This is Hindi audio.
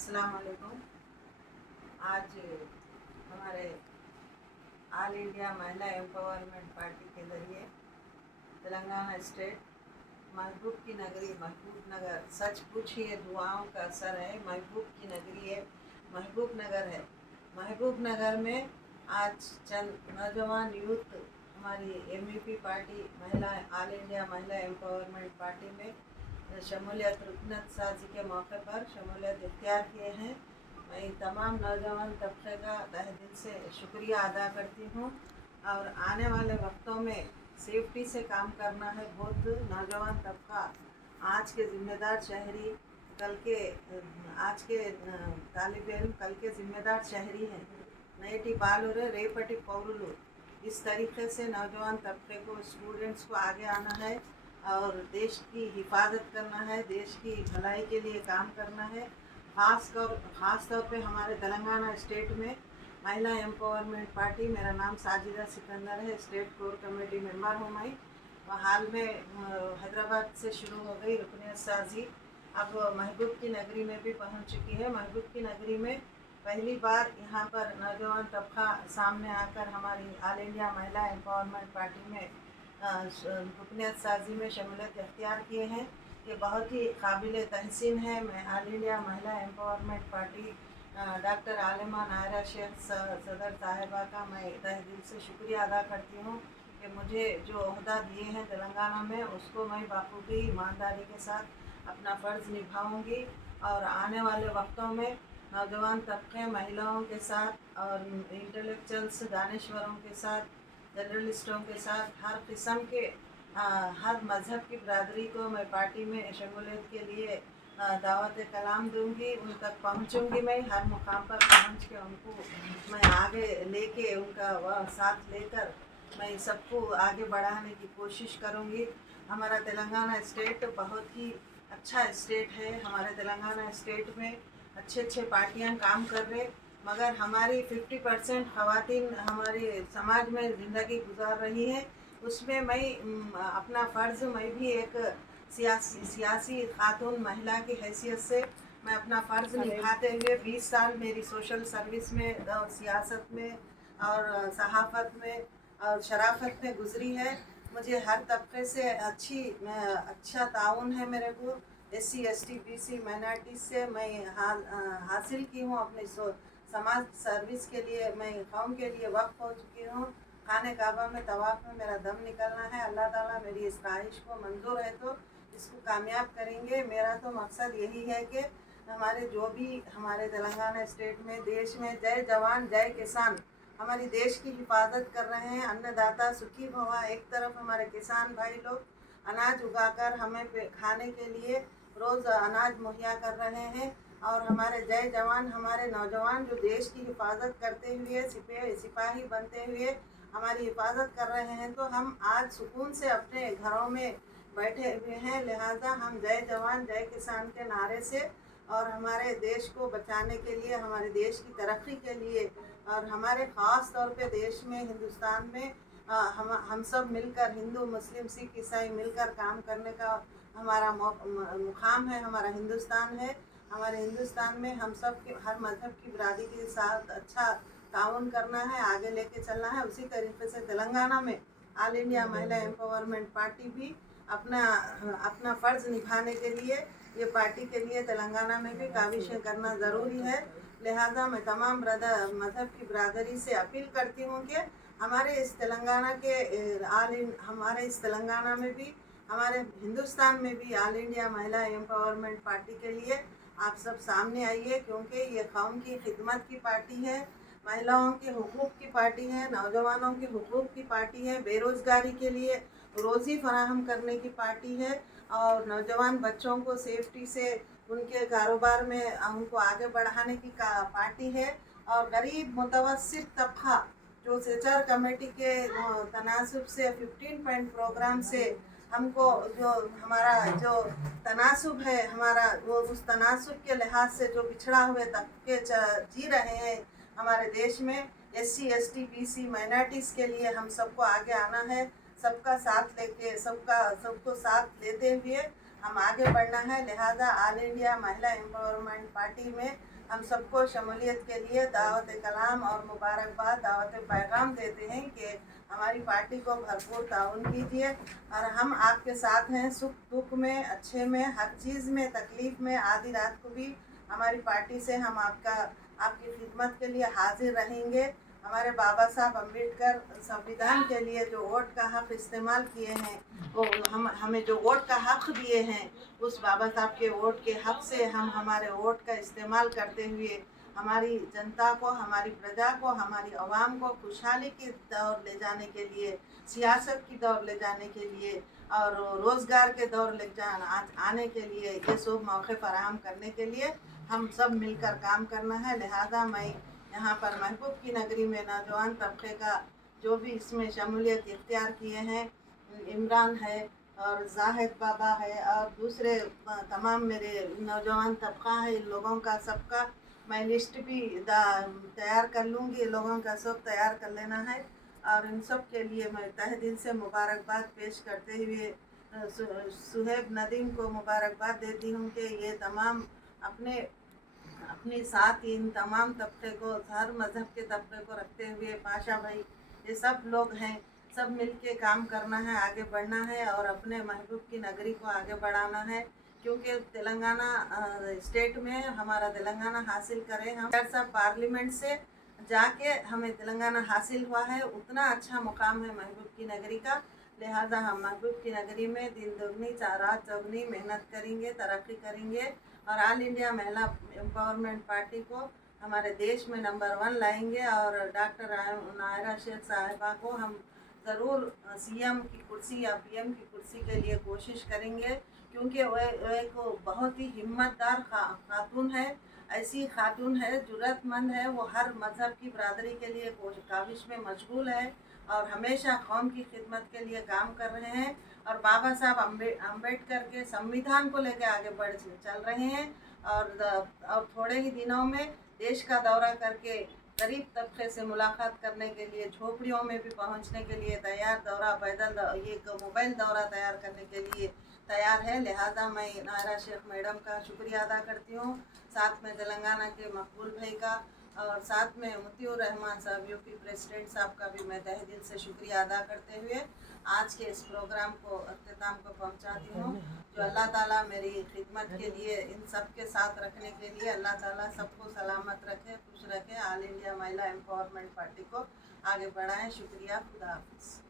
अस्सलाम वालेकुम। आज हमारे ऑल इंडिया महिला एम्पावरमेंट पार्टी के ज़रिए तेलंगाना स्टेट महबूब की नगरी महबूब नगर, सच पूछिए दुआओं का असर है, महबूब की नगरी है, महबूब नगर है। महबूब नगर में आज चंद नौजवान यूथ हमारी एमयूपी पार्टी महिला ऑल इंडिया महिला एम्पावरमेंट पार्टी में शमूलियत रुकनत साजी के मौके पर शमूलियत इख्तियार किए हैं। मैं तमाम नौजवान तबके का तहे दिल से शुक्रिया अदा करती हूँ और आने वाले वक्तों में सेफ्टी से काम करना है। बहुत नौजवान तबका आज के ज़िम्मेदार शहरी आज के तालिब इल्म कल के ज़िम्मेदार शहरी हैं। नेटी बालुरे रेपटी पौरुलु। इस तरीके से नौजवान तबके को स्टूडेंट्स को आगे आना है और देश की हिफाजत करना है, देश की भलाई के लिए काम करना है। ख़ास तौर पे हमारे तेलंगाना स्टेट में महिला एम्पावरमेंट पार्टी, मेरा नाम साजिदा सिकंदर है, स्टेट कोर कमेटी मेंबर हूँ मैं। हाल में हैदराबाद से शुरू हो गई रुकनियत साजी, अब महबूब की नगरी में भी पहुँच चुकी है। महबूब की नगरी में पहली बार यहाँ पर नौजवान तबका सामने आकर हमारी ऑल इंडिया महिला एम्पावरमेंट पार्टी में रुकनियत साजी में शमूलियत इख्तियार किए हैं। ये बहुत ही काबिल तहसीन है। मैं ऑल इंडिया महिला एम्पावरमेंट पार्टी डॉक्टर आलिमा नायरा शेख सदर साहिबा का मैं तहे दिल से शुक्रिया अदा करती हूँ कि मुझे जो ओहदा दिए हैं तेलंगाना में, उसको मैं बाखूबी ईमानदारी के साथ अपना फ़र्ज़ निभाऊँगी और आने वाले वक्तों में नौजवान तबके महिलाओं के साथ और इंटेलेक्चुअल्स दानश्वरों के साथ, जर्नलिस्टों के साथ, हर किस्म के हर मज़हब की बरादरी को मैं पार्टी में शमूलियत के लिए दावत कलाम दूंगी। उन तक पहुंचूंगी। मैं हर मुकाम पर पहुंच के उनको मैं आगे लेके उनका वह साथ लेकर मैं सबको आगे बढ़ाने की कोशिश करूंगी। हमारा तेलंगाना स्टेट बहुत ही अच्छा स्टेट है। हमारे तेलंगाना स्टेट में अच्छे पार्टियां काम कर रहे, मगर हमारी 50% ख़वातीन हमारे समाज में ज़िंदगी गुजार रही है। उसमें मैं अपना फ़र्ज़, मैं भी एक सियासी खातून महिला की हैसियत से मैं अपना फ़र्ज़ निभाते हुए 20 साल मेरी सोशल सर्विस में और सियासत में और सहाफ़त में और शराफ़त में गुज़री है। मुझे हर तबके से अच्छा ताउन है मेरे को। SC ST BC माइनॉरिटीज़ से मैं हासिल की हूँ अपनी समाज सर्विस के लिए। मैं कौम के लिए वक्फ हो चुकी हूँ। खाने काबा में तवाफ़ में मेरा दम निकलना है। अल्लाह ताला मेरी इस ख्वाहिश को मंजूर है तो इसको कामयाब करेंगे। मेरा तो मकसद यही है कि हमारे जो भी हमारे तेलंगाना स्टेट में, देश में जय जवान जय किसान हमारी देश की हिफाजत कर रहे हैं। अन्नदाता सुखी भवा। एक तरफ हमारे किसान भाई लोग अनाज उगाकर हमें खाने के लिए रोज़ अनाज मुहैया कर रहे हैं और हमारे जय जवान, हमारे नौजवान जो देश की हिफाजत करते हुए सिपाही बनते हुए हमारी हिफाजत कर रहे हैं, तो हम आज सुकून से अपने घरों में बैठे हुए हैं। लिहाजा हम जय जवान जय किसान के नारे से और हमारे देश को बचाने के लिए, हमारे देश की तरक्की के लिए और हमारे ख़ास तौर पे देश में, हिंदुस्तान में हम सब मिलकर, हिंदू मुस्लिम सिख ईसाई मिलकर काम करने का हमारा मुकाम है। हमारा हिंदुस्तान है। हमारे हिंदुस्तान में हम सब के हर मज़हब की बरादरी के साथ अच्छा ताउन करना है, आगे लेके चलना है। उसी तरीके से तेलंगाना में ऑल इंडिया महिला एम्पावरमेंट पार्टी भी अपना फ़र्ज़ निभाने के लिए, ये पार्टी के लिए तेलंगाना में भी काविशें करना ज़रूरी है। लिहाजा मैं तमाम मज़हब की बरादरी से अपील करती हूँ कि हमारे इस तेलंगाना में भी, हमारे हिंदुस्तान में भी ऑल इंडिया महिला एम्पावरमेंट पार्टी के लिए आप सब सामने आइए, क्योंकि ये कौम की खिदमत की पार्टी है, महिलाओं के हुकूक़ की पार्टी है, नौजवानों के हुकूक़ की पार्टी है, बेरोज़गारी के लिए रोज़ी फराहम करने की पार्टी है और नौजवान बच्चों को सेफ्टी से उनके कारोबार में उनको आगे बढ़ाने की पार्टी है। और गरीब मुतवस्सित तबका जो सेचर कमेटी के तनासुब से 15 पॉइंट प्रोग्राम से हमको जो हमारा जो तनासुब है हमारा, वो उस तनासुब के लिहाज से जो पिछड़ा हुए तबके जी रहे हैं हमारे देश में, SC ST BC माइनॉरिटीज़ के लिए हम सबको आगे आना है। सबका साथ लेके, सबको साथ लेते हुए हम आगे बढ़ना है। लिहाजा ऑल इंडिया महिला एम्पावरमेंट पार्टी में हम सबको शमूलियत के लिए दावत कलाम और मुबारकबाद दावत पैगाम देते हैं कि हमारी पार्टी को भरपूर ताउन कीजिए और हम आपके साथ हैं, सुख दुख में, अच्छे में, हर चीज़ में, तकलीफ़ में, आधी रात को भी हमारी पार्टी से हम आपकी खिदमत के लिए हाजिर रहेंगे। हमारे बाबा साहब अम्बेडकर संविधान के लिए जो वोट का हक़ इस्तेमाल किए हैं, वो हमें जो वोट का हक़ दिए हैं, उस बाबा साहब के वोट के हक़ से हम हमारे वोट का इस्तेमाल करते हुए हमारी जनता को, हमारी प्रजा को, हमारी आवाम को खुशहाली की दौर ले जाने के लिए, सियासत की दौर ले जाने के लिए और रोज़गार के दौर ले आने के लिए, ये सब मौके फराहम करने के लिए हम सब मिलकर काम करना है। लिहाजा मैं यहाँ पर महबूब की नगरी में नौजवान तबके का जो भी इसमें शमूलियत इख्तियार किए हैं, इमरान है और जाहिद बाबा है और दूसरे तमाम मेरे नौजवान तबका है, इन लोगों का सबका मैं लिस्ट भी तैयार कर लूँगी। लोगों का सब तैयार कर लेना है और इन सब के लिए मैं तहे दिल से मुबारकबाद पेश करते हुए सुहेब नदीम को मुबारकबाद देती हूँ कि ये तमाम अपने साथ इन तमाम तबके को, हर मज़हब के तबके को रखते हुए पाशा भाई, ये सब लोग हैं, सब मिल के काम करना है, आगे बढ़ना है और अपने महबूब की नगरी को आगे बढ़ाना है। क्योंकि तेलंगाना स्टेट में हमारा तेलंगाना हासिल करें, हम सब पार्लियामेंट से जाके हमें तेलंगाना हासिल हुआ है, उतना अच्छा मुकाम है महबूब की नगरी का। लिहाजा हम महबूब की नगरी में दिन दुगनी रात चौगनी मेहनत करेंगे, तरक्की करेंगे और ऑल इंडिया महिला एम्पावरमेंट पार्टी को हमारे देश में नंबर 1 लाएंगे और डॉक्टर नायरा शेख साहिबा को हम ज़रूर सीएम की कुर्सी या पीएम की कुर्सी के लिए कोशिश करेंगे, क्योंकि वह एक बहुत ही हिम्मतदार खातून है, ऐसी खातून है, जुर्रतमंद है, वो हर मज़हब की बरादरी के लिए काविश में मशगूल है और हमेशा कौम की खिदमत के लिए काम कर रहे हैं और बाबा साहब अम्बेडकर के संविधान को लेकर आगे बढ़ चल रहे हैं और थोड़े ही दिनों में देश का दौरा करके गरीब तबके से मुलाकात करने के लिए, झोपड़ियों में भी पहुंचने के लिए तैयार, दौरा पैदल ये मोबाइल दौरा तैयार करने के लिए तैयार है। लिहाजा मैं नायरा शेख मैडम का शुक्रिया अदा करती हूँ, साथ में तेलंगाना के मकबूल भाई का और साथ में मुतीउर रहमान साहब यूपी प्रेसिडेंट साहब का भी मैं तहे दिल से शुक्रिया अदा करते हुए आज के इस प्रोग्राम को अख्ताम को पहुंचाती हूँ। जो अल्लाह ताला मेरी खिदमत के लिए, इन सब के साथ रखने के लिए अल्लाह ताला सबको सलामत रखे, खुश रखे, ऑल इंडिया महिला एम्पावरमेंट पार्टी को आगे बढ़ाएं। शुक्रिया, खुदा हाफिज़।